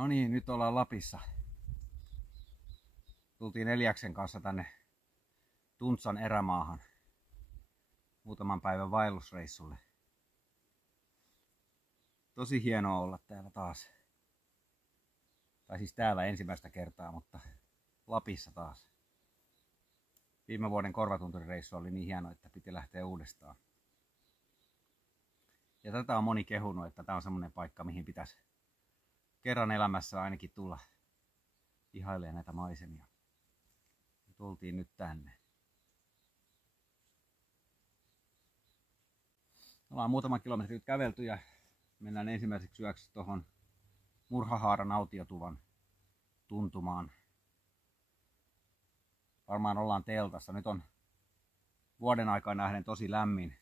No niin, nyt ollaan Lapissa. Tultiin Eliaksen kanssa tänne Tuntsan erämaahan muutaman päivän vaellusreissulle. Tosi hienoa olla täällä taas. Tai siis täällä ensimmäistä kertaa, mutta Lapissa taas. Viime vuoden Korvatunturireissu oli niin hieno, että piti lähteä uudestaan. Ja tätä on moni kehunut, että tämä on semmoinen paikka, mihin pitäisi kerran elämässä ainakin tulla ihailemaan näitä maisemia. Tultiin nyt tänne. Ollaan muutaman kilometrin nyt kävelty ja mennään ensimmäiseksi yöksi tuohon Murhahaaran autiotuvan tuntumaan. Varmaan ollaan teltassa. Nyt on vuoden aikaa nähden tosi lämmin.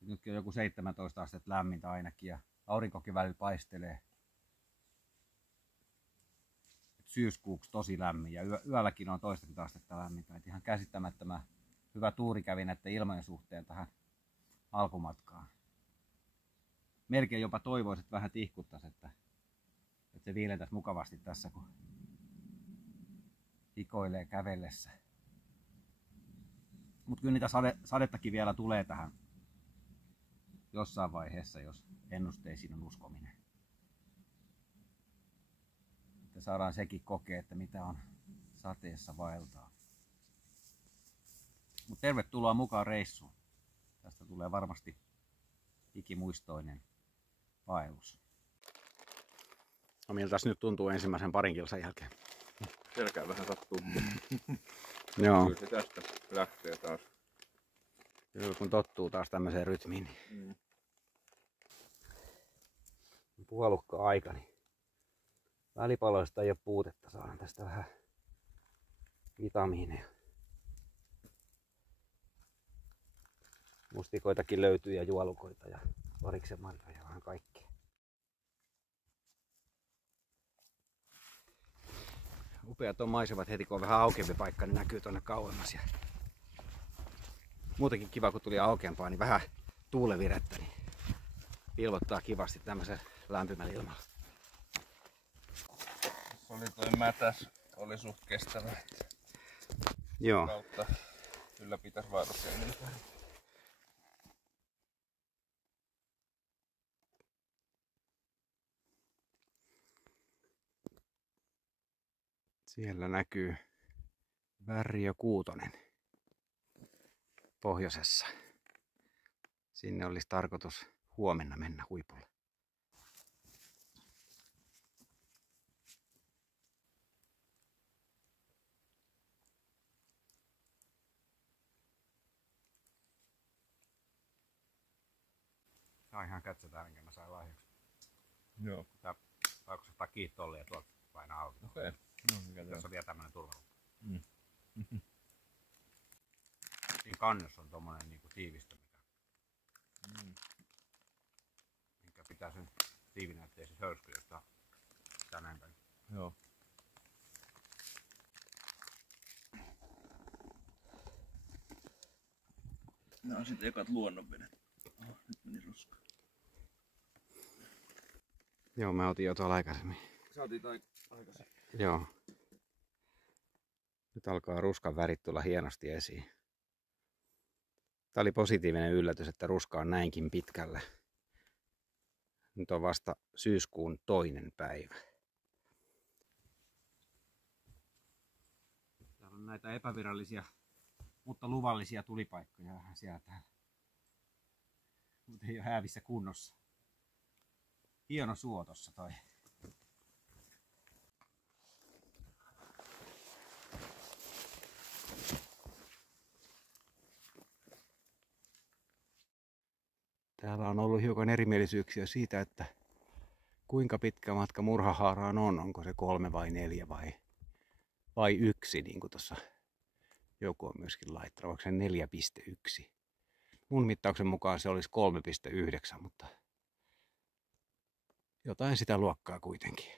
Nytkin on joku 17 astetta lämmintä ainakin ja aurinkokin välillä paistelee. Syyskuuksi tosi lämmin ja yölläkin on toistakin astetta lämmintä. Et ihan käsittämättömän hyvä tuuri kävi näiden ilmojen suhteen tähän alkumatkaan. Melkein jopa toivoisin, että vähän tihkuttaisi, että se viilentäisi mukavasti tässä, kun hikoilee kävellessä. Mutta kyllä niitä sadettakin vielä tulee tähän jossain vaiheessa, jos ennusteisiin on uskominen. Että saadaan sekin kokea, että mitä on sateessa vaeltaa. Mutta tervetuloa mukaan reissuun. Tästä tulee varmasti ikimuistoinen vaellus. No miltäs nyt tuntuu ensimmäisen parin kilsan jälkeen? Selkää vähän sattuu. Joo. Kyllä se tästä lähtee taas. Kyllä kun tottuu taas tämmöiseen rytmiin. Niin puolukka aika, niin välipaloista ei ole puutetta. Saadaan tästä vähän vitamiineja. Mustikoitakin löytyy ja juolukoita ja variksenmarjoja ja vähän kaikkea. Upeat on maisemat heti kun on vähän aukeampi paikka, niin näkyy tuonne kauemmas. Ja muutenkin kiva kun tuli aukeampaa, niin vähän tuulevirettä, niin pilvottaa kivasti tämmöisen lämpimällä ilmalla. Oli toi mätäs, oli suht kestävä. Joo. Kautta kyllä pitäisi vaelluskeihin. Siellä näkyy Värriö Kuutonen pohjoisessa. Sinne olisi tarkoitus huomenna mennä huipulle. Tää on ihan kätsetään, minkä mä sain lahjaksi. Joo. Saako se ottaa kiinni tolle ja tuolta painaa auki? Okei. No, mikä tässä on vielä tämmönen turvallisuus. Mm. Siinä kannessa on tommonen niinku tiivistö, minkä pitää sen tiivinä, ettei se hörsky jostain näin päin. Joo. Nämä on sitten ekat luonnonvedet. Nyt meni roska. Joo, mä otin jo tuolla aikaisemmin. Sä otit aikaisemmin. Joo. Nyt alkaa ruskan värit tulla hienosti esiin. Tää oli positiivinen yllätys, että ruska on näinkin pitkällä. Nyt on vasta syyskuun 2. päivä. Täällä on näitä epävirallisia, mutta luvallisia tulipaikkoja vähän siellä täällä. Mutta ei ole häävissä kunnossa. Hieno suo tossa toi. Täällä on ollut hiukan erimielisyyksiä siitä, että kuinka pitkä matka Murhahaaraan on. Onko se 3 vai 4 vai 1, niin kuin tuossa joku on myöskin laittanut. Onko se 4,1? Mun mittauksen mukaan se olisi 3,9, mutta jotain sitä luokkaa kuitenkin.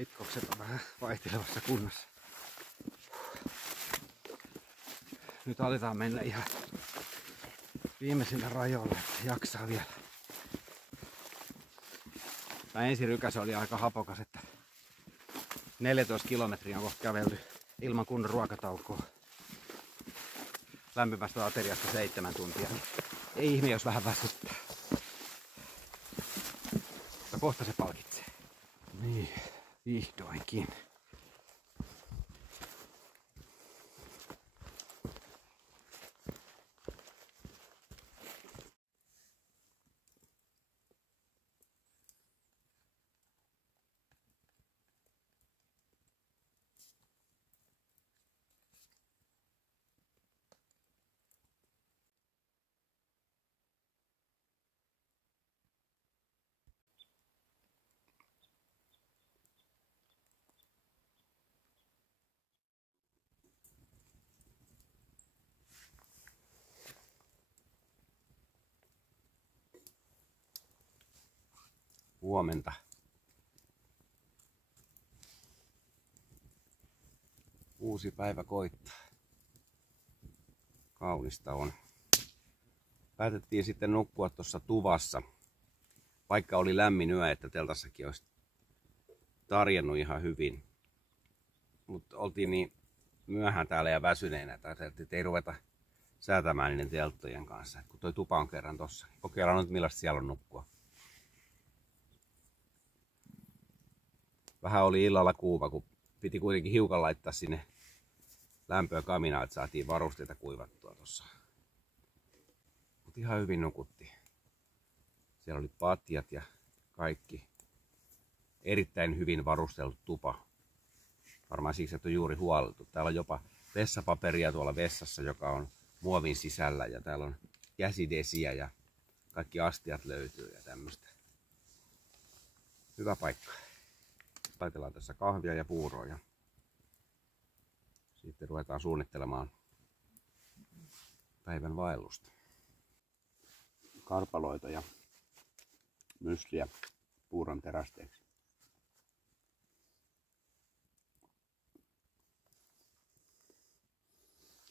Pitkokset on vähän vaihtelevassa kunnossa. Nyt aletaan mennä ihan viimeisillä rajoilla, että jaksaa vielä. Tämä ensirykäs oli aika hapokas, että 14 kilometriä on kohta kävelty ilman kunnon ruokataukoa. Lämpimästä ateriasta 7 tuntia. Ei ihme, jos vähän väsyttää. Mutta kohta se palkitsee. Niin, vihdoinkin. Huomenta. Uusi päivä koittaa. Kaunista on. Päätettiin sitten nukkua tuossa tuvassa. Vaikka oli lämmin yö, että teltassakin olisi tarjennut ihan hyvin. Mutta oltiin niin myöhään täällä ja väsyneenä, että ei ruveta säätämään niiden telttojen kanssa. Kun toi tupa on kerran tossa. Kokeillaan nyt millaista siellä on nukkua. Vähän oli illalla kuuma, kun piti kuitenkin hiukan laittaa sinne lämpöä kaminaan, että saatiin varusteita kuivattua tuossa. Mutta ihan hyvin nukuttiin. Siellä oli patjat ja kaikki. Erittäin hyvin varusteltu tupa. Varmaan siksi, että on juuri huoleltu. Täällä on jopa vessapaperia tuolla vessassa, joka on muovin sisällä. Ja täällä on käsidesiä ja kaikki astiat löytyy ja tämmöistä. Hyvä paikka. Laitellaan tässä kahvia ja puuroa ja sitten ruvetaan suunnittelemaan päivän vaellusta. Karpaloita ja mysliä puuron terästeeksi.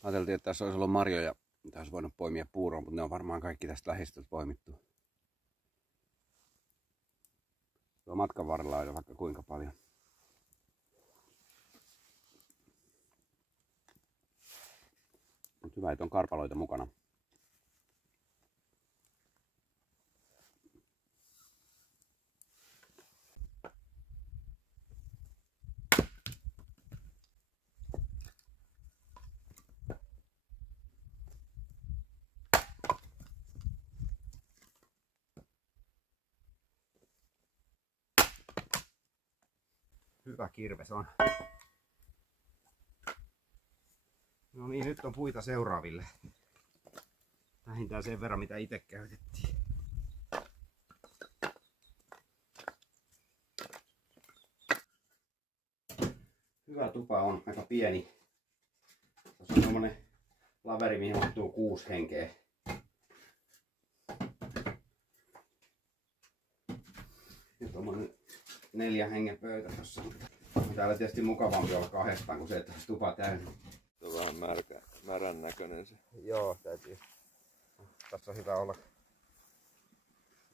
Ajateltiin, että tässä olisi ollut marjoja, mitä olisi voinut poimia puuroon, mutta ne on varmaan kaikki tästä lähistöltä poimittu. Tuo matkan varrella on jo vaikka kuinka paljon. Mutta hyvä, että on karpaloita mukana. Hyvä kirves on. No niin, nyt on puita seuraaville. Vähintään sen verran, mitä itse käytettiin. Hyvä tupa on, aika pieni. Tässä on semmonen laveri, mihin mahtuu 6 henkeä. Ja tommonen 4 hengen pöytä tossa. On täällä tietysti mukavampi olla 2 kuin se, että olisi tupa täynnä. Se on vähän märän näköinen se. Joo, täytyy. Tässä on hyvä olla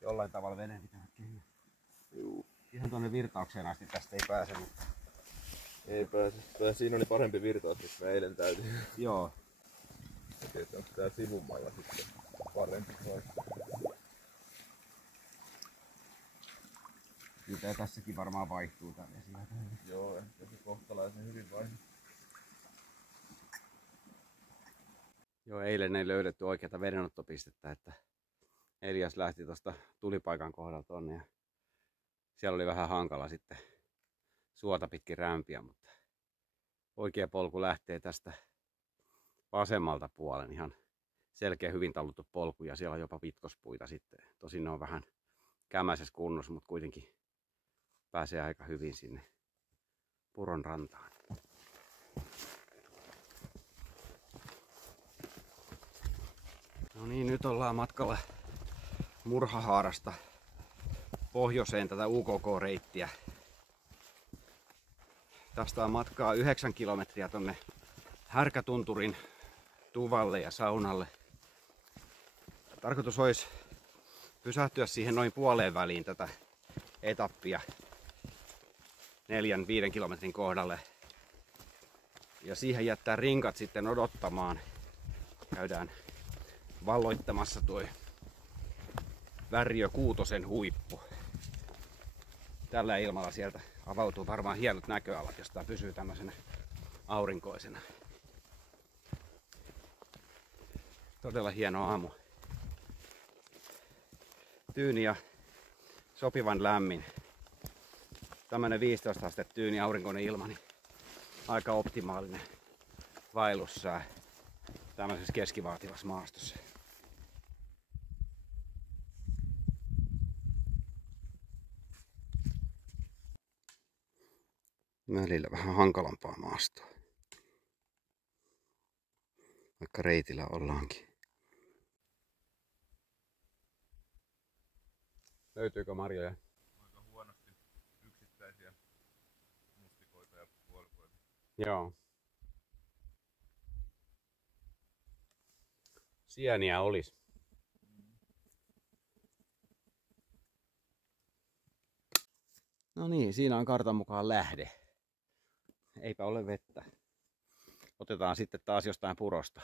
jollain tavalla veneen pitää kiinni. Juu. Ihan tuonne virtaukseen asti tästä ei pääse, mutta... Ei pääse. Siinä oli parempi virtaus, mistä me eilen täytyy. Joo. Tietää, onko tää sivummalla sitten parempi vai? Mitä tässäkin varmaan vaihtuu tää vesi. Joo, ehkä se kohtalaisen hyvin vaihtuu. Joo, eilen ei löydetty oikeata vedenottopistettä, että Elias lähti tuosta tulipaikan kohdalta tonne ja siellä oli vähän hankala sitten suota pitkin rämpiä, mutta oikea polku lähtee tästä vasemmalta puolen, ihan selkeä hyvin talluttu polku ja siellä on jopa pitkospuita sitten. Tosin ne on vähän kämäisessä kunnossa, mutta kuitenkin pääsee aika hyvin sinne puron rantaan. No niin, nyt ollaan matkalla Murhahaarasta pohjoiseen tätä UKK-reittiä. Tästä on matkaa 9 kilometriä tonne Härkätunturin tuvalle ja saunalle. Tarkoitus olisi pysähtyä siihen noin puoleen väliin tätä etappia 4-5 kilometrin kohdalle. Ja siihen jättää rinkat sitten odottamaan. Käydään valloittamassa tuo Värriö Kuutosen huippu. Tällä ilmalla sieltä avautuu varmaan hienot näköalat, jos tää pysyy tämmöisenä aurinkoisena. Todella hieno aamu. Tyyni ja sopivan lämmin. Tämmönen 15 astetta tyyni aurinkoinen ilma, niin aika optimaalinen vaellussää tämmöisessä keskivaativassa maastossa. Välillä vähän hankalampaa maastoa. Vaikka reitillä ollaankin. Löytyykö marjoja? Aika huonosti yksittäisiä mustikoita ja puolikoita. Joo. Sieniä olisi. No niin, siinä on kartan mukaan lähde. Eipä ole vettä. Otetaan sitten taas jostain purosta.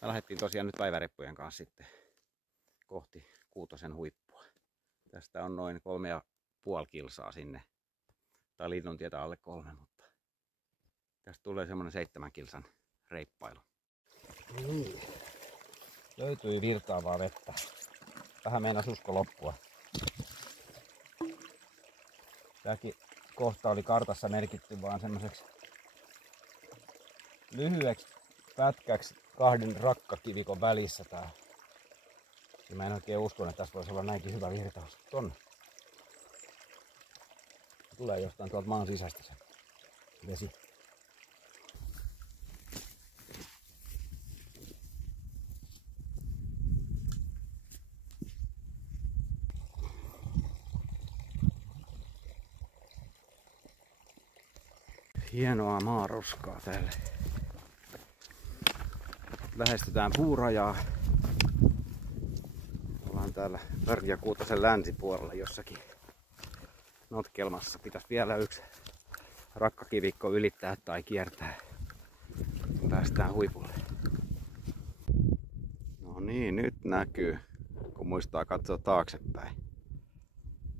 Me lähdettiin tosiaan nyt päiväreppujen kanssa sitten kohti Kuutosen huippua. Tästä on noin 3,5 kilsaa sinne. Tai Linnuntietä alle 3, mutta tästä tulee semmonen 7 kilsan reippailu. Niin. Löytyi virtaavaa vettä. Vähän meinasi usko loppua. Tämäkin kohta oli kartassa merkitty vaan semmoiseksi lyhyeksi pätkäksi 2 rakkakivikon välissä tää. Ja mä en oikein usko, että tässä voisi olla näinkin hyvä virtaus. Tonne. Tulee jostain tuolta maan sisästä se vesi. Hienoa maaroskaa täällä. Lähestytään puurajaa. Ollaan täällä Värriö Kuutosen länsipuolella jossakin notkelmassa. Pitäisi vielä yksi rakkakivikko ylittää tai kiertää, kun päästään huipulle. No niin, nyt näkyy, kun muistaa katsoa taaksepäin.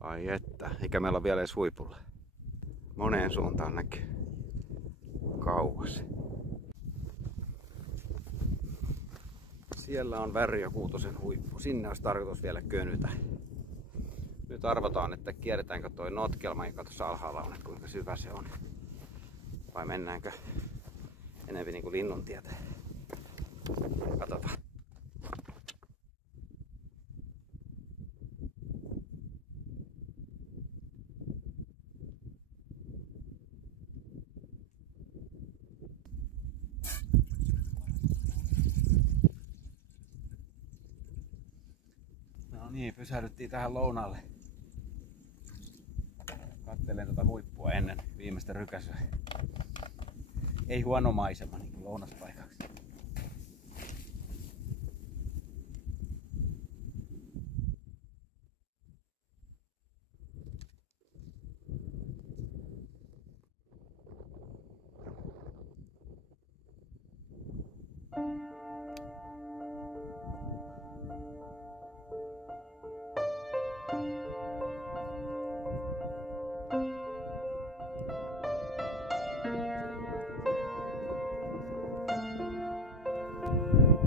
Ai että, eikä meillä ole vielä edes huipulla. Moneen suuntaan näkyy. Kauas. Siellä on Värriö Kuutosen huippu. Sinne olisi tarkoitus vielä könytä. Nyt arvataan, että kierretäänkö toi notkelma, joka tuossa alhaalla on, että kuinka syvä se on. Vai mennäänkö enemmän niin kuin Linnuntietä. Katsotaan. No niin, pysähdyttiin tähän lounaalle. Kattelen tuota huippua ennen viimeistä rykäsyä. Ei huono maisema niin kuin lounaspaikaksi.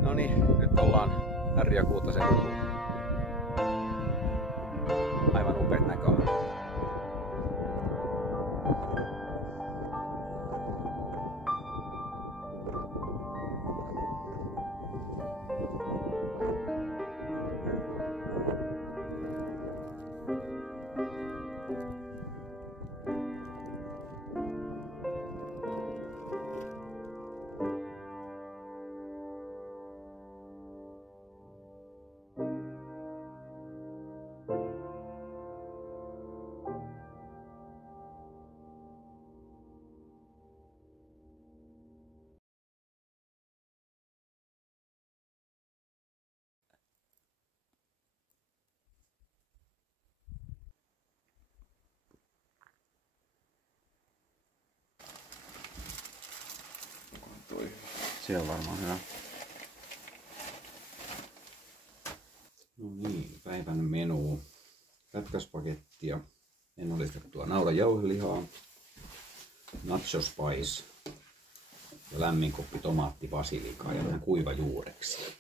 No niin, nyt ollaan Värriö Kuutosen huipulla. Aivan upeat näköalat. Se on varmaan hyvä. No niin, päivän menu. Pätkäspakettia, ennallistettua naudanjauhelihaa, nacho spice ja lämmin koppi tomaattivasilikaa ja vähän kuivajuureksi.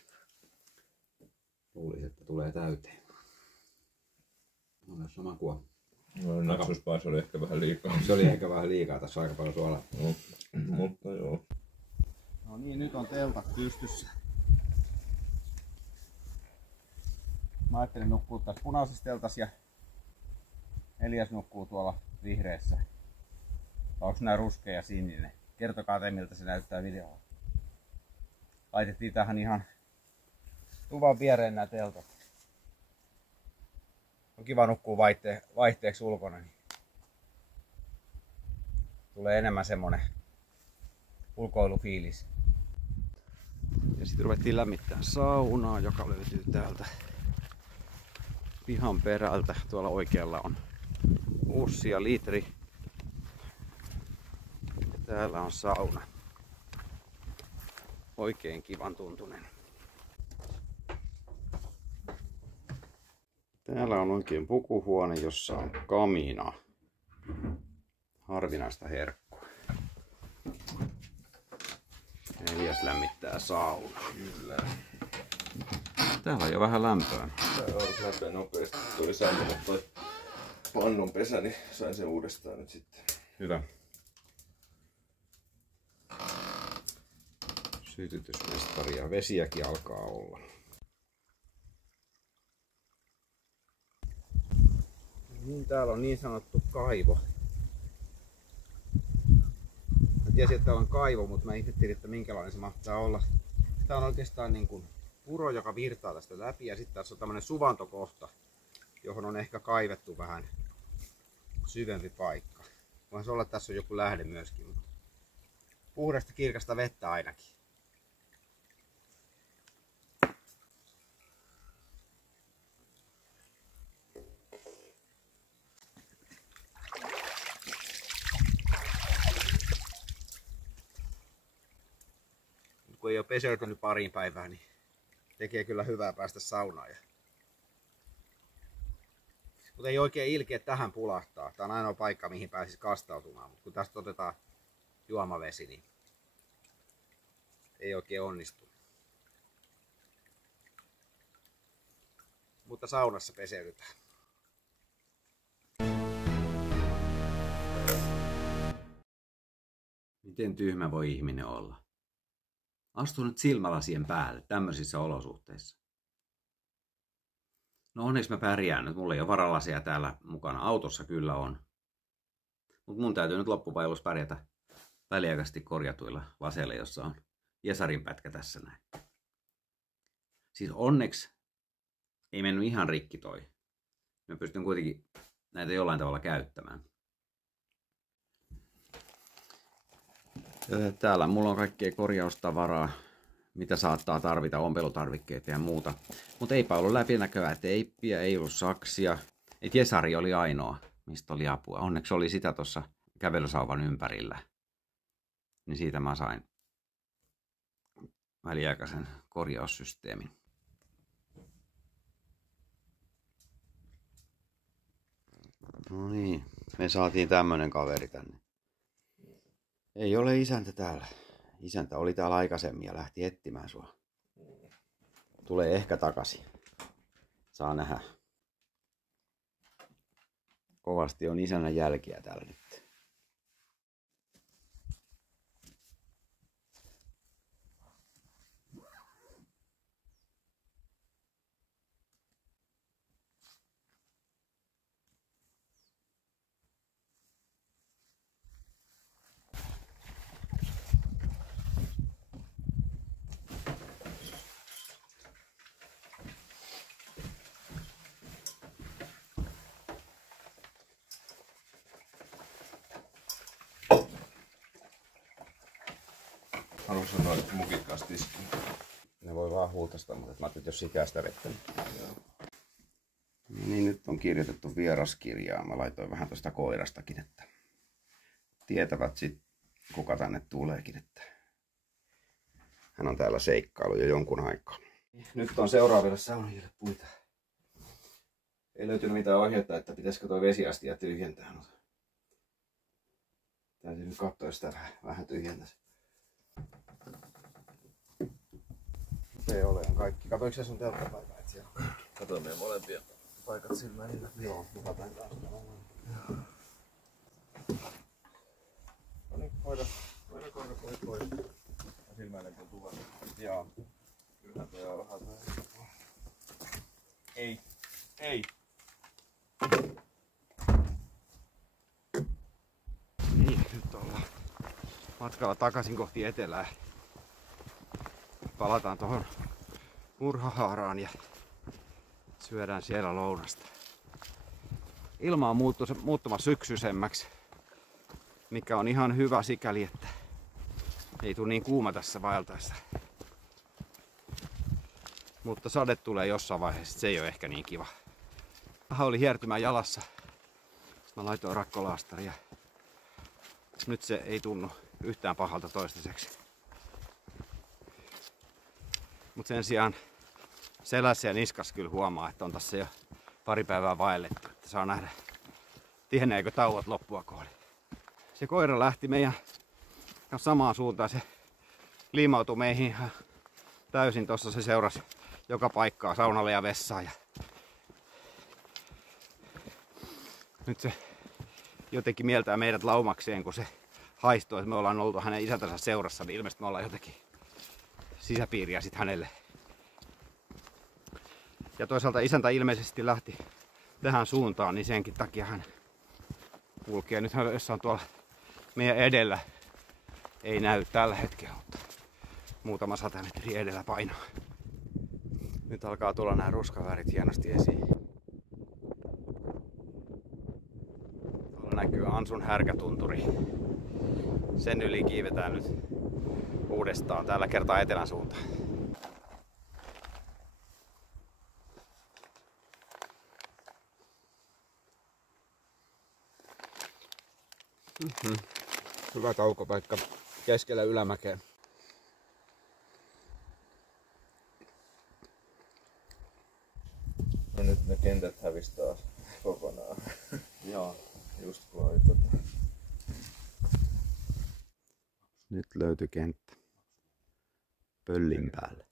Luulisin, että tulee täyteen. No, makua. No, nacho spice oli ehkä vähän liikaa. Se oli ehkä vähän liikaa, tässä on aika paljon suolaa. Mutta joo. No niin, nyt on teltat pystyssä. Mä ajattelin nukkua tässä punaisessa teltassa ja Elias nukkuu tuolla vihreässä. Onko nää ruskea ja sininen? Kertokaa te miltä se näyttää videolla. Laitettiin tähän ihan tuvan viereen nää teltat. On kiva nukkua vaihteeksi ulkona. Niin tulee enemmän semmonen ulkoilufiilis. Ja sitten ruvettiin lämmittää saunaa, joka löytyy täältä pihan perältä. Tuolla oikealla on ussi ja litri. Ja täällä on sauna. Oikein kivan tuntunen. Täällä on oikein pukuhuone, jossa on kamina. Harvinaista herkkua. Elias lämmittää saunaa. Kyllä. Täällä on jo vähän lämpöä. Tää on lämpöä nopeasti. Tuli sammunut toi pannunpesä, niin sain sen uudestaan nyt sitten. Hyvä. Sytytysmestari ja vesiäkin alkaa olla. Niin, täällä on niin sanottu kaivo. Mä tiesin, että täällä on kaivo, mutta mä ihmettelin, että minkälainen se mahtaa olla. Tää on oikeastaan niin kuin puro, joka virtaa tästä läpi, ja sitten tässä on tämmönen suvantokohta, johon on ehkä kaivettu vähän syvempi paikka. Voisi olla, että tässä on joku lähde myöskin, mutta puhdasta kirkasta vettä ainakin. Kun ei ole peseytynyt pariin päivään, niin tekee kyllä hyvää päästä saunaan. Mutta ei oikein ilkeä tähän pulahtaa. Tämä on ainoa paikka, mihin pääsisi kastautumaan. Mutta kun tästä otetaan juomavesi, niin ei oikein onnistu. Mutta saunassa peseydytään. Miten tyhmä voi ihminen olla? Astu nyt silmälasien päälle tämmöisissä olosuhteissa. No onneksi mä pärjään nyt. Mulla ei ole varalasia täällä mukana. Autossa kyllä on. Mutta mun täytyy nyt loppuvaellus pärjätä väliaikaisesti korjatuilla laseilla, jossa on Jesarin pätkä tässä näin. Siis onneksi ei mennyt ihan rikki toi. Mä pystyn kuitenkin näitä jollain tavalla käyttämään. Täällä mulla on kaikkea korjaustavaraa, mitä saattaa tarvita, ompelutarvikkeita ja muuta. Mutta eipä ollut läpinäkyvää teippiä, ei ollut saksia. Jesari oli ainoa, mistä oli apua. Onneksi oli sitä tuossa kävelysauvan ympärillä. Niin siitä mä sain väliaikaisen korjaussysteemin. No niin, me saatiin tämmönen kaveri tänne. Ei ole isäntä täällä. Isäntä oli täällä aikaisemmin ja lähti etsimään sua. Tulee ehkä takaisin. Saa nähdä. Kovasti on isännän jälkiä täällä nyt. Haluan sanoa, että mukit kanssa tiskiin. Ne voi vaan huutasta, mutta mä ajattelin, jos sikää sitä vettä. Niin, nyt on kirjoitettu vieraskirjaa. Mä laitoin vähän tuosta koirastakin, että tietävät sit, kuka tänne tuleekin. Että Hän on täällä seikkailu jo jonkun aikaa. Nyt on seuraaville saunajille puita. Ei löytynyt mitään ohjetta, että pitäisikö tuo vesiastia tyhjentää. Mutta täytyy nyt katsoa, jos sitä vähän tyhjentäisi. Ei ole, on kaikki. Katoiko se sun telttapaikan, et siellä on kaikki? Katoin meidän molempia paikat silmäillä. Joo, lupataan taas. No niin, koira. Silmäillä kun tuvan. Joo. Kyllähän toi alhaalta. Ei. Ei. Niin, nyt ollaan matkalla takaisin kohti etelää. Palataan tuohon Murhahaaraan ja syödään siellä lounasta. Ilma on muuttumassa syksyisemmäksi, mikä on ihan hyvä sikäli, että ei tule niin kuuma tässä vaeltaessa. Mutta sade tulee jossain vaiheessa, se ei ole ehkä niin kiva. Vähän oli hiertymään jalassa. Mä laitoin rakkolaastaria. Nyt se ei tunnu yhtään pahalta toistaiseksi. Mutta sen sijaan selässä ja niskassa kyllä huomaa, että on tässä jo pari päivää vaellettu. Että saa nähdä, tienneekö tauot loppua kohden. Se koira lähti meidän samaan suuntaan. Se liimautui meihin ihan täysin. Tossa se seurasi joka paikkaa, saunalle ja vessaan. Ja nyt se jotenkin mieltää meidät laumakseen, kun se haistoi, että me ollaan oltu hänen isäntänsä seurassa, niin ilmeisesti me ollaan jotenkin sisäpiiriä sit hänelle. Ja toisaalta isäntä ilmeisesti lähti tähän suuntaan, niin senkin takia hän kulkee. Nyt hän jossain tuolla meidän edellä. Ei näy tällä hetkellä, mutta muutama 100 metriä edellä painoa. Nyt alkaa tulla nämä ruskavärit hienosti esiin. Tuolla näkyy Ansun härkätunturi. Sen yli kiivetään nyt uudestaan, tällä kertaa etelän suuntaan. Hyvä taukopaikka keskellä ylämäkeä. No nyt ne kentät hävisi taas kokonaan. Joo. Just kun oli Nyt löytyi kenttä. Pöllin päälle.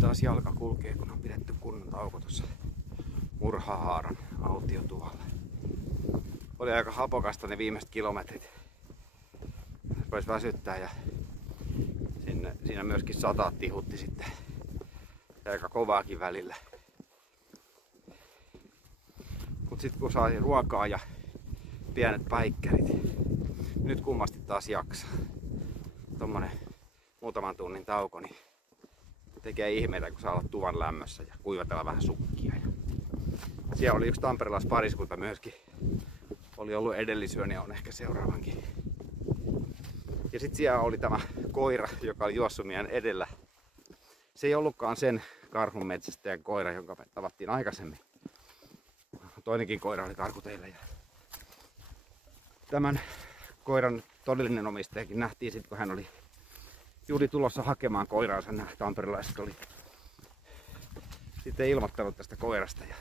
Taas jalka kulkee, kun on pidetty kunnon tauko tuossa Murhahaaran autiotuvalla. Oli aika hapokasta ne viimeiset kilometrit. Rupesi väsyttää ja siinä myöskin sataat tihutti sitten. Ja aika kovaakin välillä. Mut sit kun sai ruokaa ja pienet päikkärit, nyt kummasti taas jaksaa. Tommonen muutaman tunnin tauko, niin tekee ihmeitä, kun saa olla tuvan lämmössä ja kuivatella vähän sukkia. Siellä oli yksi tamperelaispariskunta myöskin. Oli ollut edellisyönä ja on ehkä seuraavankin. Ja sitten siellä oli tämä koira, joka oli juossut meidän edellä. Se ei ollutkaan sen karhunmetsästäjän koira, jonka me tavattiin aikaisemmin. Toinenkin koira oli karkuteillä. Ja tämän koiran todellinen omistajakin nähtiin sitten, kun hän oli juuri tulossa hakemaan koiraansa. Nämä tamperelaiset oli sitten ilmoittanut tästä koirasta ja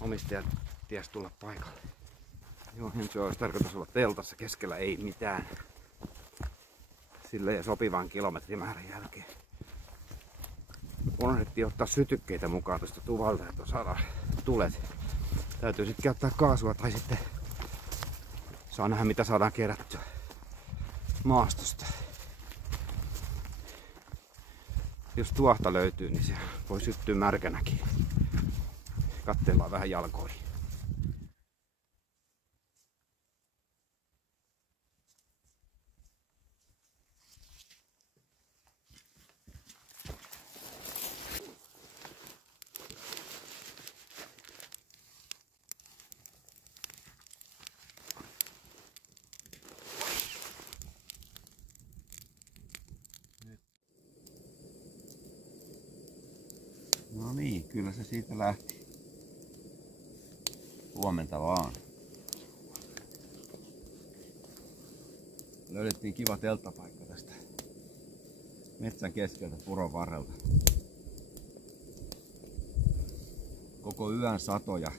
omistajat ties tulla paikalle. Joo, nyt olisi tarkoitus olla teltassa, keskellä ei mitään. Silleen sopivan kilometrimäärän jälkeen. Unohdettiin ottaa sytykkeitä mukaan tuosta tuvalta, että saadaan tulet. Täytyy sitten käyttää kaasua tai sitten saa nähdä mitä saadaan kerättyä maastosta. Jos tuohta löytyy, niin se voi syttyä märkänäkin. Katsellaan vähän jalkoihin. niin, kyllä se siitä lähti. Huomenta vaan. Löydettiin kiva telttapaikka tästä metsän keskeltä puron varrelta. Koko yön satoja.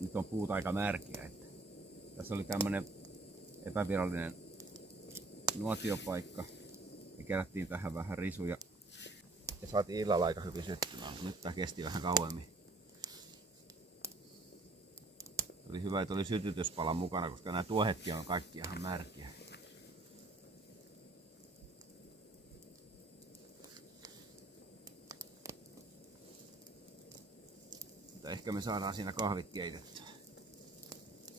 Nyt on puut aika märkiä. Että tässä oli tämmönen epävirallinen nuotiopaikka. Ja kerättiin tähän vähän risuja. Ja saatiin illalla aika hyvin syttymään, mutta nyt tää kesti vähän kauemmin. Oli hyvä, että oli sytytyspala mukana, koska nämä tuohetkin on kaikki ihan märkiä. Mutta ehkä me saadaan siinä kahvit keitettyä.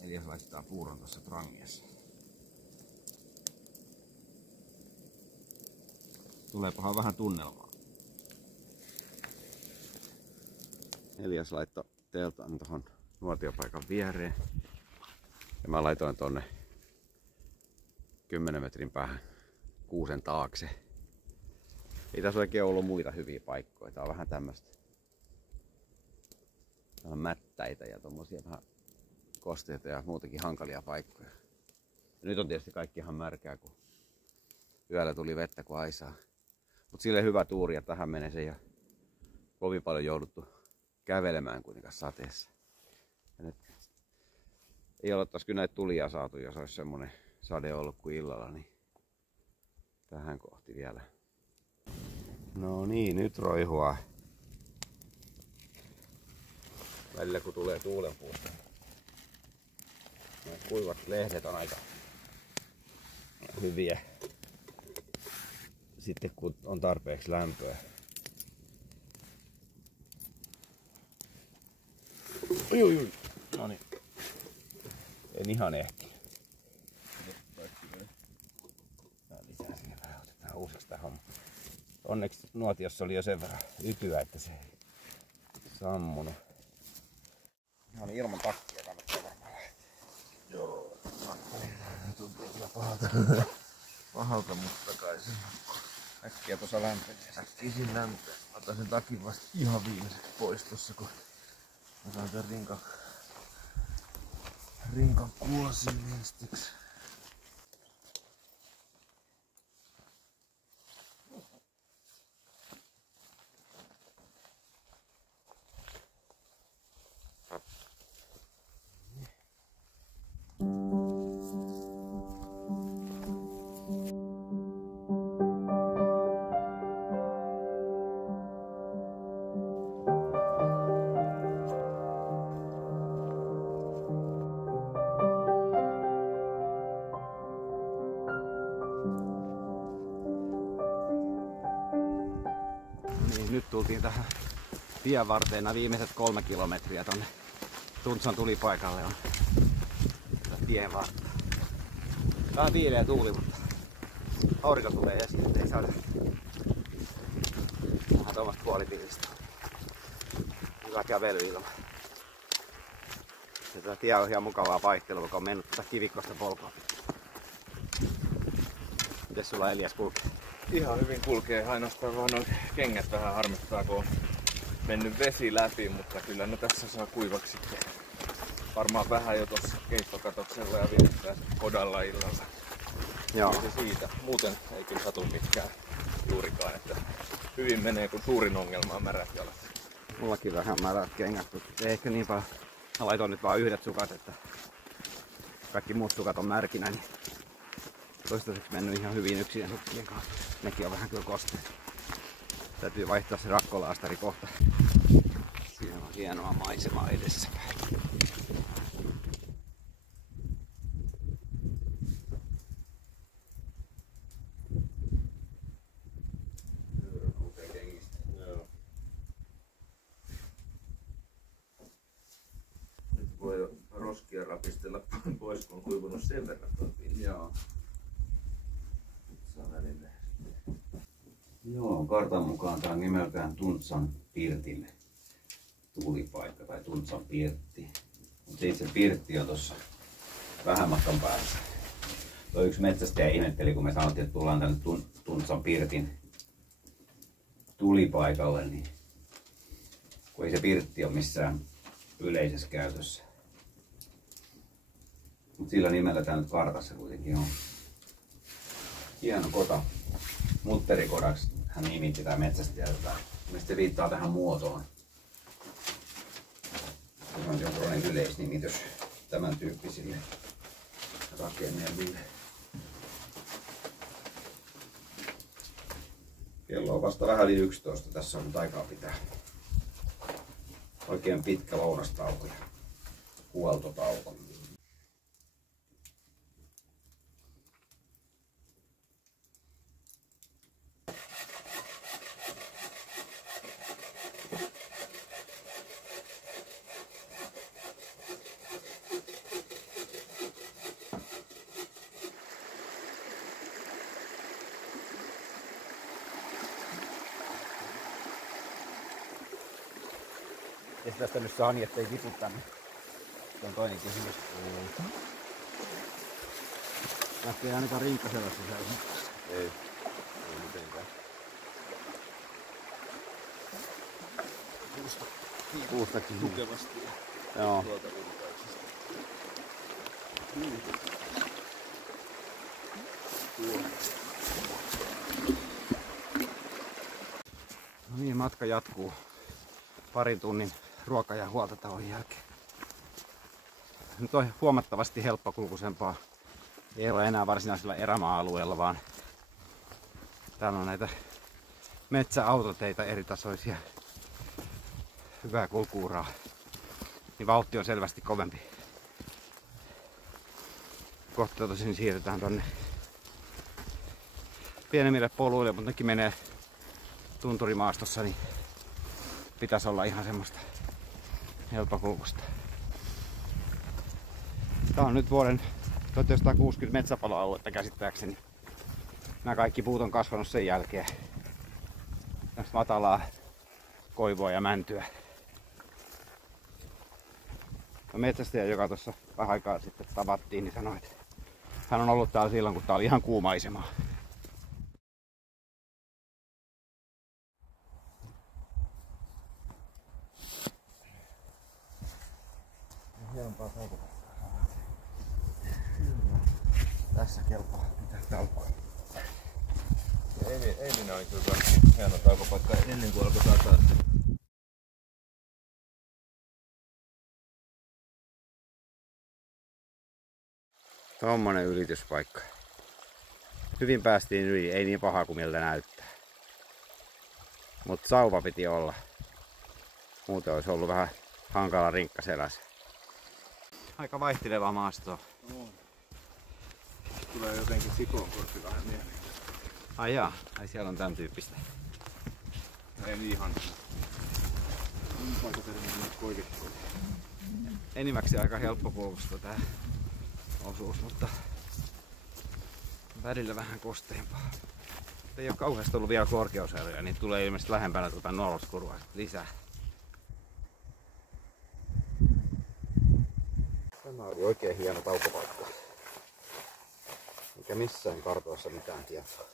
Eli jos laitetaan puuron tuossa trangiassa. Tuleepahan vähän tunnelmaa. Elias laittoi teltan tuohon nuotiopaikan viereen. Ja mä laitoin tonne 10 metrin päähän kuusen taakse. Ei tässä oikein ollut muita hyviä paikkoja. Tää on vähän tämmöstä. Täällä on mättäitä ja tommosia vähän kosteita ja muutakin hankalia paikkoja. Ja nyt on tietysti kaikki ihan märkää, kun yöllä tuli vettä kuin aisaa. Mut sille hyvä tuuri ja tähän mennessä ei ole kovin paljon jouduttu kävelemään kuitenkaan sateessa. Ja nyt ei olettaisi kyllä näitä tulia saatu, jos olisi semmonen sade ollut kuin illalla, niin tähän kohti vielä. No niin, nyt roihua. Välillä kun tulee tuulenpuusta. Kuivat lehdet on aika hyviä. Sitten kun on tarpeeksi lämpöä. Ui. No niin. En ihan ehti. Lisää sinne vähän, otetaan uusiksi tää homma. Onneksi nuotiossa oli jo sen verran ytyä, että se ei sammunut. Ihan ilman takkia kannattaa varmaan lähteä. Joo. Tuntuu kyllä pahalta, mutta kai se Äkkiä tuossa lämpenee. äkkisin lämpöä. Otan sen takin vasta ihan viimeiseksi pois tossa, kun otan tän rinkan kuosiin enstiksi. Niin, nyt tultiin tähän tien varteen. Nämä viimeiset 3 kilometriä tonne Tuntsan tulipaikalle on tien vartta. Vähän viileä tuuli, mutta aurinko tulee esiin, ettei saada vähän tuommoista puolitiilistä. Hyvä kävelyilma. Ja tämä tie on ihan mukavaa vaihtelua, kun on mennyt tätä kivikkoista polkua. Mites sulla Elias kulkee? Ihan hyvin kulkee, ainoastaan vaan noin kengät vähän harmittaa, kun on mennyt vesi läpi, mutta kyllä ne tässä saa kuivaksi sitten. Varmaan vähän jo tuossa keittokatoksella ja viettää kodalla illalla. Joo. Se siitä. Muuten ei kyllä satu mitkään juurikaan, että hyvin menee, kun suurin ongelma on märät jalat. Mullakin vähän märät kengät, mutta ei ehkä niin paljon. Mä laitoin nyt vaan yhdet sukat, että kaikki muut sukat on märkinä, niin toistaiseksi mennyt ihan hyvin yksien sukkien kanssa. Nekin on vähän kyllä kosteet. Täytyy vaihtaa se rakkolaastari kohta. Siinä on hienoa maisemaa edessäpäin. Nyt voi jo roskia rapistella pois, kun on kuivunut sen verran tuon pinnan. Joo. Nyt saa välillä. Joo, kartan mukaan tää on nimeltään Tuntsan pirtin tuulipaikka tai Tuntsan pirtti. Mutta itse pirtti on tossa vähän matkan päässä. Tuo yksi metsästäjä ihmetteli, kun me sanottiin, että tullaan tänne Tuntsan pirtin tulipaikalle, niin kun ei se pirtti ole missään yleisessä käytössä. Mutta sillä nimellä tää nyt kartassa kuitenkin on. Hieno kota. Mutterikodaksi hän nimitti tää metsästäjä. Mielestäni se viittaa tähän muotoon. Se on jonkinlainen yleisnimitys tämän tyyppisille rakennelmille. Kello on vasta vähän yli 11. Tässä on nyt aikaa pitää oikein pitkä lounastauko ja huoltotauko. Ja tästä nyt saa niin, ettei tipu tänne. Se on toinen kysymys. Lähtee ainakaan rinkkasella sisällä. Ei mitenkään. Kuustakin tukevasti. Joo. No niin, matka jatkuu parin tunnin ruoka- ja huoltotauon jälkeen. Nyt on huomattavasti helppokulkuisempaa. Ei ole enää varsinaisella erämaa-alueella, vaan täällä on näitä metsäautoteitä eritasoisia. Hyvää kulkuuraa. Niin vauhti on selvästi kovempi. Kohta tosin siirrytään tonne pienemmille poluille, mutta nekin menee tunturimaastossa, niin pitäisi olla ihan semmoista helppokulkusta. Tää on nyt vuoden 1960 metsäpaloaluetta käsittääkseni. Nämä kaikki puut on kasvanut sen jälkeen. Tästä matalaa koivua ja mäntyä. Metsästäjä, joka tuossa vähän aikaa sitten tavattiin, niin sanoi, että hän on ollut täällä silloin, kun tää oli ihan kuumaisemaa. Hienompaa taukopaikkaa. Tässä kelpaa pitää taukoa. Eilinen oli kyllä hieno taukopaikka ennen kuin alkoi sataa. Tommonen ylityspaikka. Hyvin päästiin yli, ei niin paha kuin miltä näyttää. Mut sauva piti olla. Muuten olisi ollut vähän hankala rinkkaselässä. Aika vaihtelevaa maastoa. No. Tulee jotenkin Sipoonkorpi vähän mieleen. Ai jaa, ai siellä on tän tyyppistä. Ei niin ihan. Paikaterminen koiketti. Enimmäkseen aika helppokulkusta tää osuus, mutta välillä vähän kosteempaa. Ei ole kauheasti ollut vielä korkeuseroja, niin tulee ilmeisesti lähempänä tuota Nolloskurua lisää. Tämä oli oikein hieno taukopaikka. Eikä missään kartoissa mitään tietoa.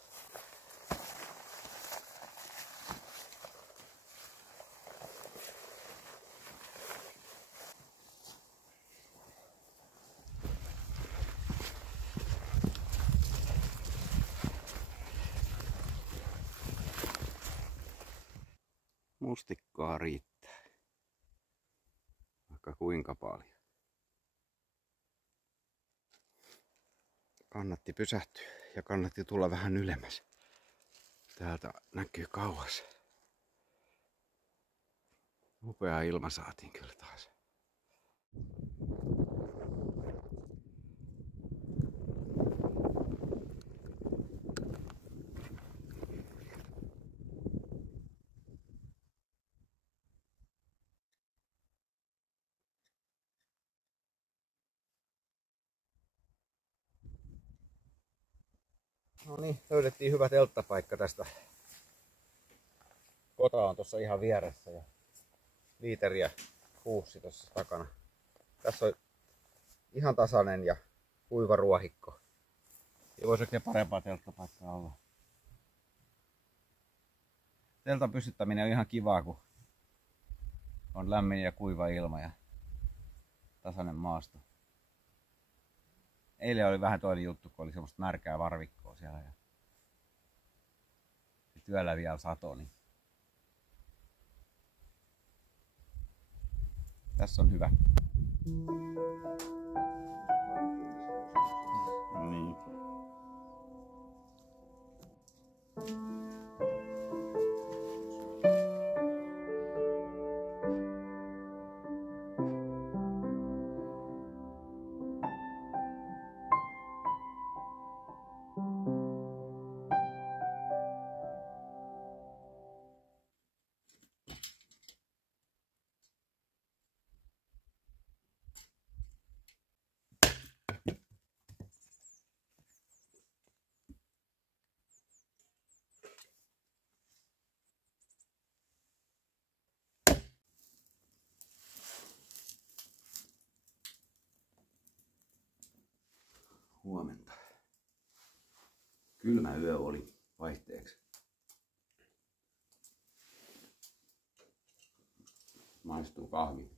Mustikkaa riittää. Vaikka kuinka paljon. Kannatti pysähtyä ja kannatti tulla vähän ylemmäs. Täältä näkyy kauas. Upea ilma saatiin kyllä taas. No niin, löydettiin hyvä telttapaikka tästä. Kota on tuossa ihan vieressä ja liiteri ja huussi tuossa takana. Tässä on ihan tasainen ja kuiva ruohikko. Ei voisi oikein parempaa telttapaikkaa olla. Teltan pystyttäminen on ihan kivaa, kun on lämmin ja kuiva ilma ja tasainen maasto. Eilen oli vähän toinen juttu, kun oli semmoista märkää varvikkoa siellä ja yöllä vielä sato, niin tässä on hyvä. Niin. Huomenta. Kylmä yö oli vaihteeksi. Maistuu kahvi.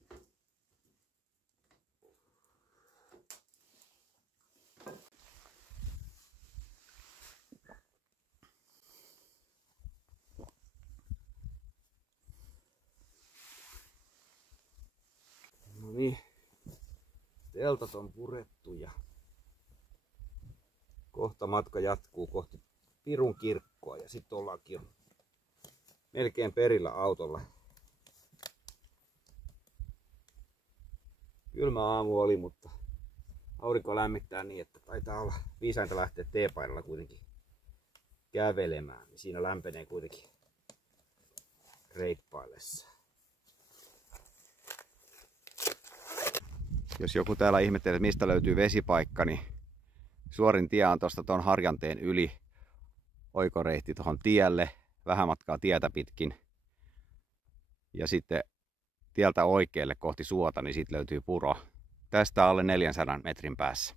No niin, teltat on purettu ja kohta matka jatkuu kohti Pirun kirkkoa ja sitten ollaankin jo melkein perillä autolla. Kylmä aamu oli, mutta aurinko lämmittää niin, että taitaa olla viisainta lähteä teepaidalla kuitenkin kävelemään. Siinä lämpenee kuitenkin reippaillessa. Jos joku täällä ihmettelee, että mistä löytyy vesipaikka, niin suorin tie on tuosta tuon Harjanteen yli, oikoreitti tuohon tielle, vähän matkaa tietä pitkin. Ja sitten tieltä oikealle kohti suota, niin siitä löytyy puro. Tästä alle 400 metrin päässä.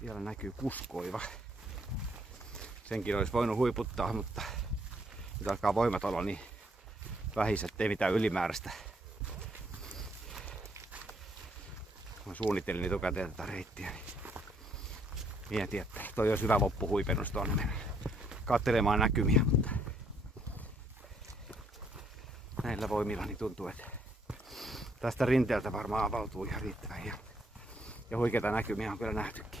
Siellä näkyy Kuskoiva. Senkin olisi voinut huiputtaa, mutta nyt alkaa voimat olla niin vähissä, ettei mitään ylimääräistä. Mä suunnittelin etukäteen tätä reittiä, niin mietin, että toi olisi hyvä loppuhuipennus tuonne mennä katselemaan näkymiä, mutta näillä voimilla niin tuntuu, että tästä rinteeltä varmaan avautuu ihan riittävän ja huikeita näkymiä on kyllä nähtykin.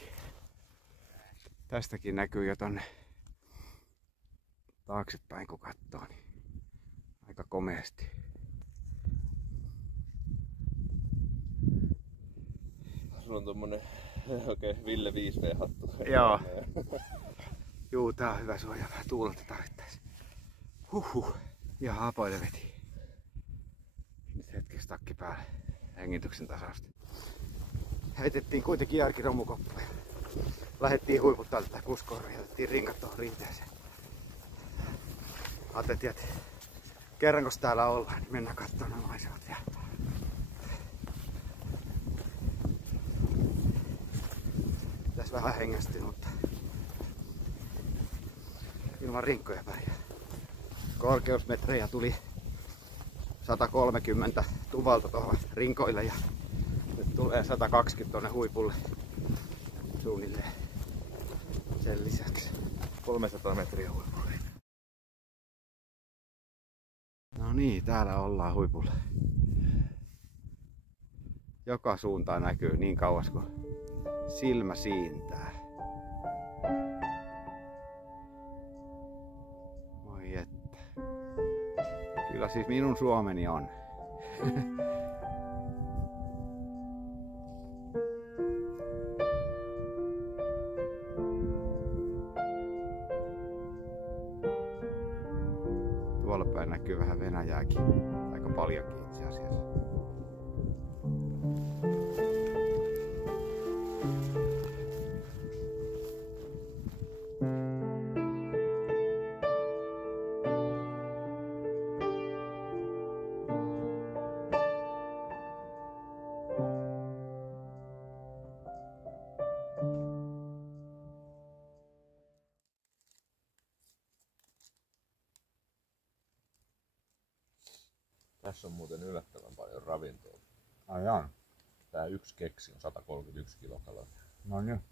Tästäkin näkyy jo tonne taaksepäin kun katsoo, niin aika komeasti. Sulla on tommonen oikein Ville 5V-hattu. Joo. Juu, tää on hyvä suoja. Vähän tuulta tarvittaisiin. Huhhuh. Ihan hapoille veti. Nyt hetkessä takki päälle. Hengityksen tasausta. Heitettiin kuitenkin järki romukoppuja. Lähettiin huiputtaa tätä Kuskoa ja jätettiin rinkat tuohon rinteeseen. Ajattelin, että kerranko täällä ollaan, niin mennään katsomaan nämä maisemat. Ja pitäis vähän hengästyä, mutta ilman rinkkoja pärjää. Korkeusmetrejä tuli 130 tuvalta tuohon rinkoille ja nyt tulee 120 tonne huipulle suunnilleen sen lisäksi. 300 metriä huipulle. No niin, täällä ollaan huipulla. Joka suuntaan näkyy niin kauas kuin silmä siintää. Voi että. Kyllä siis minun Suomeni on. Tuolla päin näkyy vähän Venäjääkin. Aika paljonkin itse asiassa. Tässä on muuten yllättävän paljon ravintoa. Ai jaa. Tää yksi keksi on 131 kilokaloria. No niin.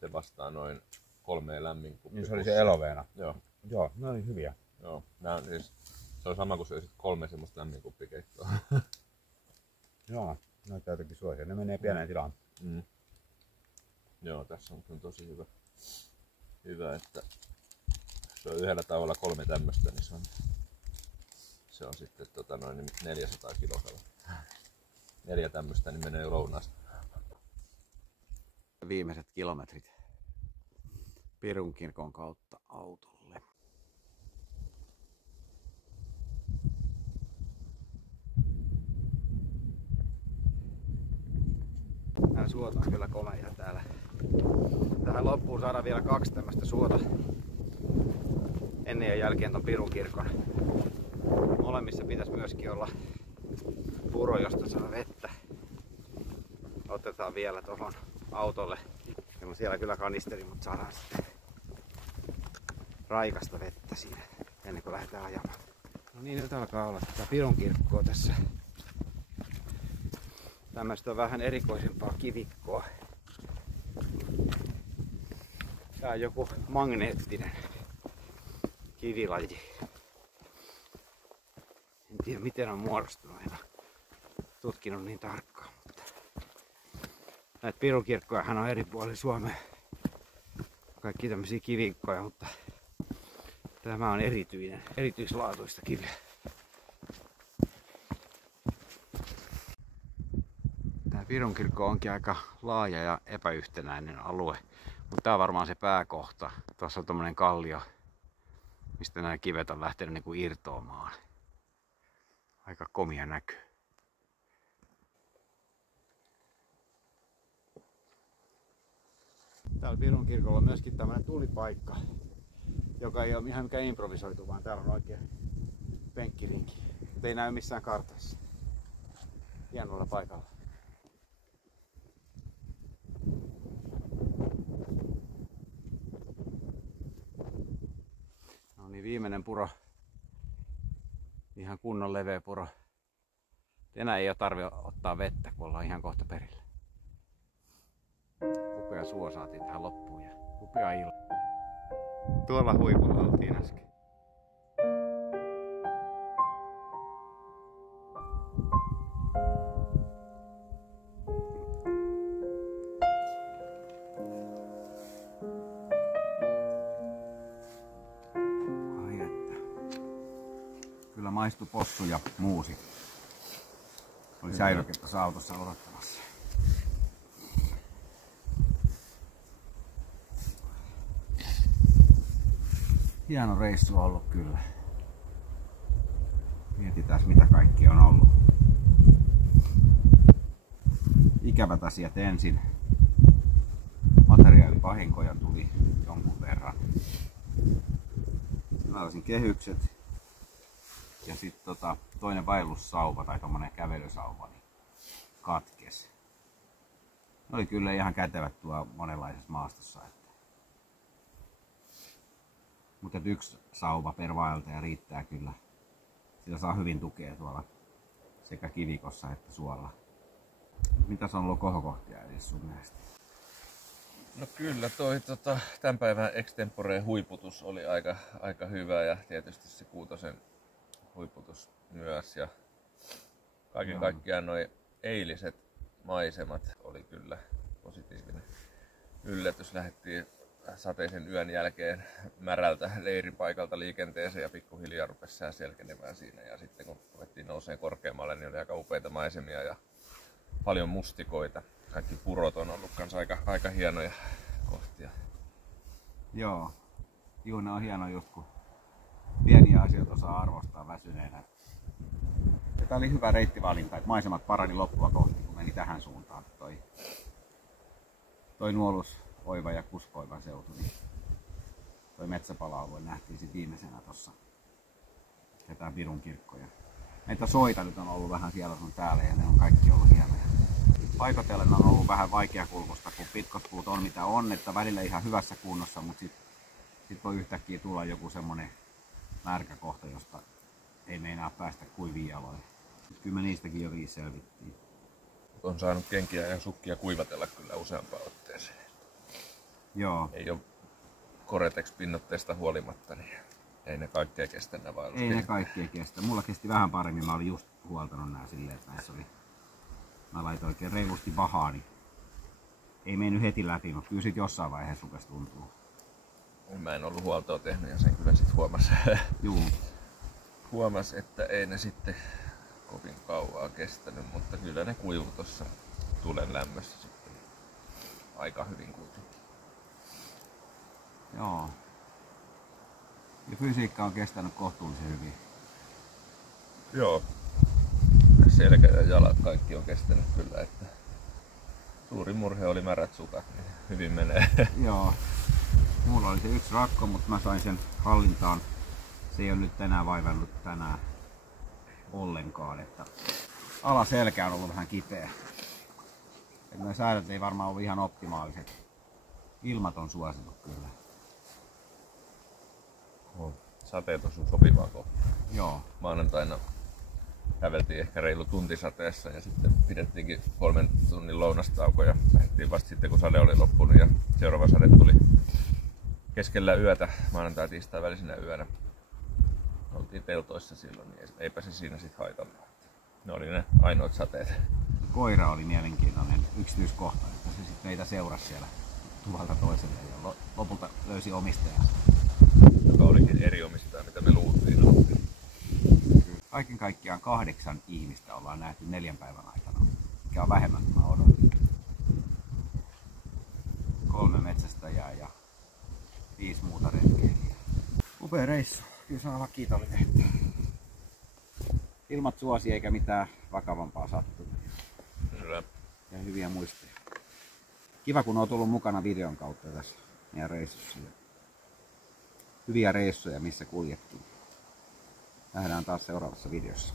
Se vastaa noin 3 lämminkuppi. Niin se oli se eloveena. Joo. Joo, ne oli hyviä. Joo. Nää on siis, se on sama kuin söisit 3 semmoista lämminkuppikeittoa. Joo, näyttää jotenkin suosia. Ne menee pieneen tilaan. Mm. Joo, tässä on kyllä tosi hyvä. Hyvä, että se on yhdellä tavalla 3 tämmöstä, niin se on sitten noin 400 kilokaloria. 4 tämmöstä, niin menee lounaasta. Viimeiset kilometrit Pirunkirkon kautta autolle. Tää suota on kyllä komea täällä. Tähän loppuun saadaan vielä 2 tämmöstä suota ennen ja jälkeen ton Pirunkirkon. Molemmissa pitäisi myöskin olla puro, josta saa vettä. Otetaan vielä tuohon autolle. Meillä on siellä kyllä kanisteri, mutta saadaan sitten raikasta vettä siinä ennen kuin lähdetään ajamaan. No niin, nyt alkaa olla tätä Pirunkirkkoa tässä. Tämmöistä vähän erikoisempaa kivikkoa. Tää on joku magneettinen kivilaji. En tiedä miten on muodostunut, en ole tutkinut niin tarkkaan. Mutta näitä Pirunkirkkojahan on eri puolilla Suomea. Kaikki tämmöisiä kivikkoja, mutta tämä on erityislaatuista kiveä. Tämä Pirunkirkko onkin aika laaja ja epäyhtenäinen alue, mutta tämä on varmaan se pääkohta. Tuossa on tommonen kallio, mistä nämä kivet on lähtenyt niin kuin irtoamaan. Aika komia näky. Täällä Pirunkirkolla on myöskin tämmönen tulipaikka, joka ei ole ihan mikään improvisoitu, vaan täällä on oikein penkkirinki. Mutta ei näy missään kartassa. Hienolla paikalla. No niin, viimeinen puro. Ihan kunnon leveä puro. Enää ei ole tarve ottaa vettä, kun ollaan ihan kohta perillä. Upea suo saatiin tähän loppuun ja upea ilo. Tuolla huipulla oltiin äsken. Ai että. Kyllä maistui possu ja muusi. Oli säilyke tuossa autossa odottamassa. Hieno reissu on ollut kyllä. Mietitään mitä kaikki on ollut. Ikävät asiat ensin. Materiaalivahinkoja tuli jonkun verran. Laitasin kehykset. Ja sitten toinen vaellussauva tai tommonen kävelysauva niin katkesi. Ne oli kyllä ihan kätevät tuolla monenlaisessa maastossa. Mutta yksi sauva per vaeltaja riittää kyllä. Sillä saa hyvin tukea tuolla sekä kivikossa että suolla. Mitäs on ollut kohokohtia edes sun mielestä? No kyllä toi tämän päivän extemporeen huiputus oli aika hyvä ja tietysti se Kuutosen huiputus myös. Ja kaiken kaikkiaan noi eiliset maisemat oli kyllä positiivinen yllätys. Lähdettiin sateisen yön jälkeen märältä leiripaikalta liikenteeseen ja pikkuhiljaa rupesi sää selkenemään siinä. Ja sitten kun ruvettiin nouseen korkeammalle, niin oli aika upeita maisemia ja paljon mustikoita. Kaikki purot on ollut kanssa aika hienoja kohtia. Joo, ne on hieno just kun pieniä asioita osaa arvostaa väsyneenä. Ja tää oli hyvä reittivalinta, että maisemat parani loppua kohti, kun meni tähän suuntaan. Toi Nuolus, Oiva ja Kuskoivan seutu, niin toi metsäpala-alue nähtiin sit viimeisenä tossa. Ja tää Pirunkirkko. Näitä soita nyt on ollut vähän siellä sun täällä ja ne on kaikki ollut hienoja. Paikotellen on ollut vähän vaikeakulkusta, kun pitkospuut on mitä on, että välillä ihan hyvässä kunnossa, mutta sit voi yhtäkkiä tulla joku semmonen märkä kohta, josta ei meinaa päästä kuiviin jaloihin. Kyllä me niistäkin jotenkin selvittiin. On saanut kenkiä ja sukkia kuivatella kyllä useampaan otteeseen. Joo. Ei ole Gore-Tex-pinnotteesta huolimatta, niin ei ne kaikkea kestä nämä vaelluskengät. Ei ne kaikkea kestä. Mulla kesti vähän paremmin. Mä olin just huoltanut nää silleen, että näissä oli... Mä laitoin oikein reilusti bahaa, niin ei mennyt heti läpi, mutta kyllä sit jossain vaiheessa rupesi tuntuu. Mä en ollut huoltoa tehnyt ja sen kyllä sit Juu. huomas, että ei ne sitten kovin kauaa kestänyt, mutta kyllä ne kuivui tuossa tulen lämmössä sitten aika hyvin kuitenkin. Joo. Ja fysiikka on kestänyt kohtuullisen hyvin. Joo. Selkä ja jalat kaikki on kestänyt kyllä, että suurin murhe oli märät sukat, niin hyvin menee. Joo. Mulla oli se yksi rakko, mutta mä sain sen hallintaan. Se ei ole nyt tänään vaivannut tänään ollenkaan, että alaselkä on ollut vähän kipeä. Et nämä säädöt ei varmaan ollut ihan optimaaliset. Ilmat on suositut kyllä. Sateet osuu sopivaan kohtaan. Joo. Maanantaina käveltiin ehkä reilu tuntisateessa ja sitten pidettiinkin 3 tunnin lounastauko ja lähdettiin vasta sitten kun sade oli loppunut ja seuraava sade tuli keskellä yötä, maanantai tiistai välisenä yönä. Oltiin teltoissa silloin, niin eipä se siinä sitten haitannut. Ne oli ne ainoat sateet. Koira oli mielenkiintoinen yksityiskohta, että se sitten meitä seurasi siellä tuvalta toiselle ja lopulta löysi omistajansa. Joka olikin eri omistaja, mitä me luultiin. Kaiken kaikkiaan 8 ihmistä ollaan nähty 4 päivän aikana, mikä on vähemmän kuin mä odotin. 3 metsästäjää ja 5 muuta retkeilijää. Upea reissu, kyllä saa olla kiitollinen. Ilmat suosi eikä mitään vakavampaa sattunut. Kyllä. Ja hyviä muistoja. Kiva kun oot ollut mukana videon kautta tässä meidän reissussa. Hyviä reissuja missä kuljettiin. Nähdään taas seuraavassa videossa.